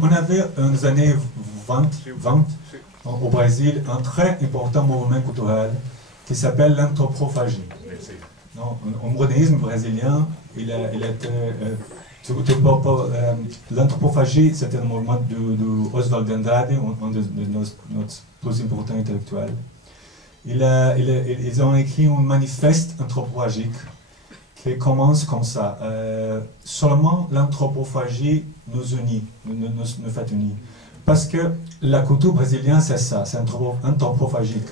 On avait dans les années 20 au Brésil un très important mouvement culturel qui s'appelle l'anthropophagie. Au modernisme brésilien, l'anthropophagie, c'était un mouvement de Oswald d'Andrade, un de nos plus importants intellectuels. Ils ont écrit un manifeste anthropophagique qui commence comme ça. Seulement l'anthropophagie nous unit, nous fait unis. Parce que la culture brésilienne, c'est ça, c'est anthropophagique.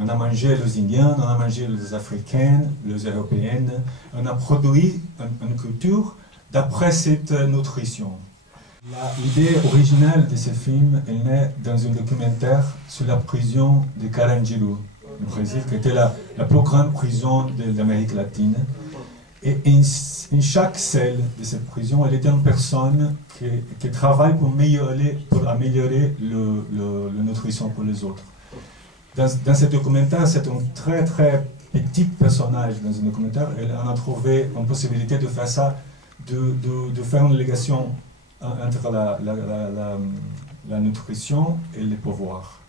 On a mangé les Indiens, on a mangé les Africains, les Européennes. On a produit une culture d'après cette nutrition. L'idée originale de ce film est née dans un documentaire sur la prison de Carandiru, au Brésil, qui était la plus grande prison de l'Amérique latine. Et en chaque celle de cette prison, elle était une personne qui travaille pour améliorer la nutrition pour les autres. Dans ce documentaire, c'est un très très petit personnage dans un documentaire, et on a trouvé une possibilité de faire ça, de faire une légation entre la nutrition et le pouvoir.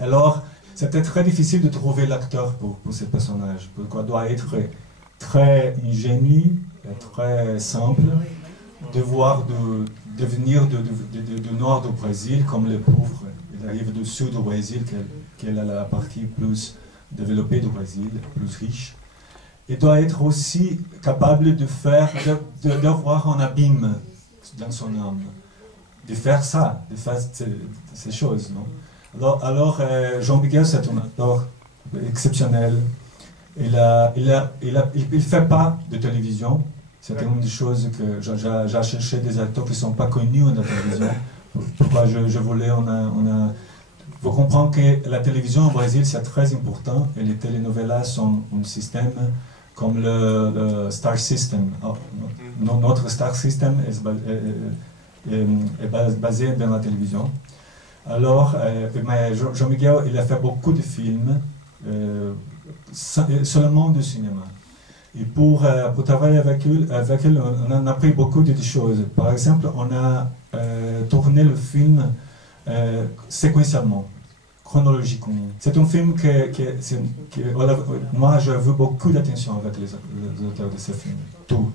Alors, c'était très difficile de trouver l'acteur pour ce personnage, pourquoi il doit être très ingénu, très simple, de venir du nord du Brésil comme les pauvres. Il arrive du sud du Brésil, qui est la partie plus développée du Brésil, plus riche. Il doit être aussi capable d'avoir un abîme dans son âme, de faire ça, de faire ces choses. Non? Alors Jean-Miguel, c'est un acteur exceptionnel. Il ne fait pas de télévision. C'était une des choses que j'ai cherché des acteurs qui ne sont pas connus en télévision. Pourquoi je voulais, vous comprenez que la télévision au Brésil, c'est très important, et les telenovelas sont un système comme le Star System. Notre Star System est basé dans la télévision. Alors, Jean-Miguel, il a fait beaucoup de films, seulement du cinéma. Et pour travailler avec lui, on a appris beaucoup de choses. Par exemple, on a tourné le film séquentiellement, chronologiquement. C'est un film moi, je veux beaucoup d'attention avec les auteurs de ce film. Tout.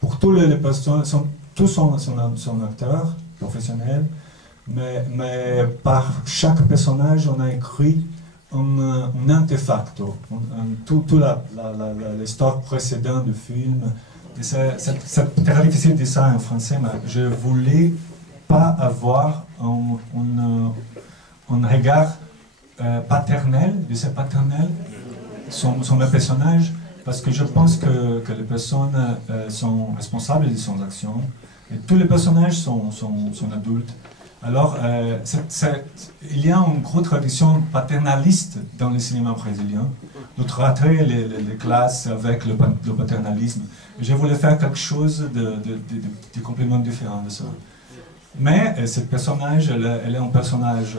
Pour tous les personnes, tous sont acteurs professionnels, mais par chaque personnage, on a écrit un antefacto, toute l'histoire précédente du film. C'est très difficile de dire ça en français, mais je ne voulais pas avoir un regard paternel, de ces paternels sur mes personnages, parce que je pense que les personnes sont responsables de leurs actions, et tous les personnages sont adultes. Alors, il y a une grosse tradition paternaliste dans le cinéma brésilien, de traiter les classes avec le paternalisme. Je voulais faire quelque chose de complètement différent de ça. Mais ce personnage, elle est un personnage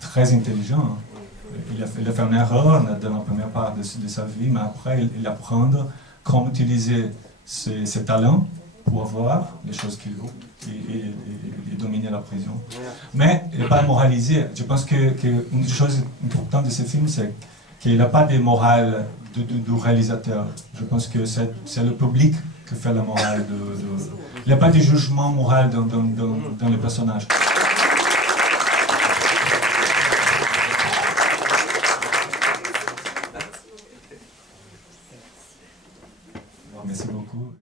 très intelligent. Il a fait une erreur dans la première part de sa vie, mais après, il apprend comment utiliser ses talents pour avoir les choses qu'il veut et dominer la prison. Mais il n'est pas moralisé. Je pense qu'une des choses importantes de ce film, c'est qu'il n'a pas de morale du réalisateur. Je pense que c'est le public qui fait la morale. Il n'y a pas de jugement moral dans les personnages. Merci beaucoup.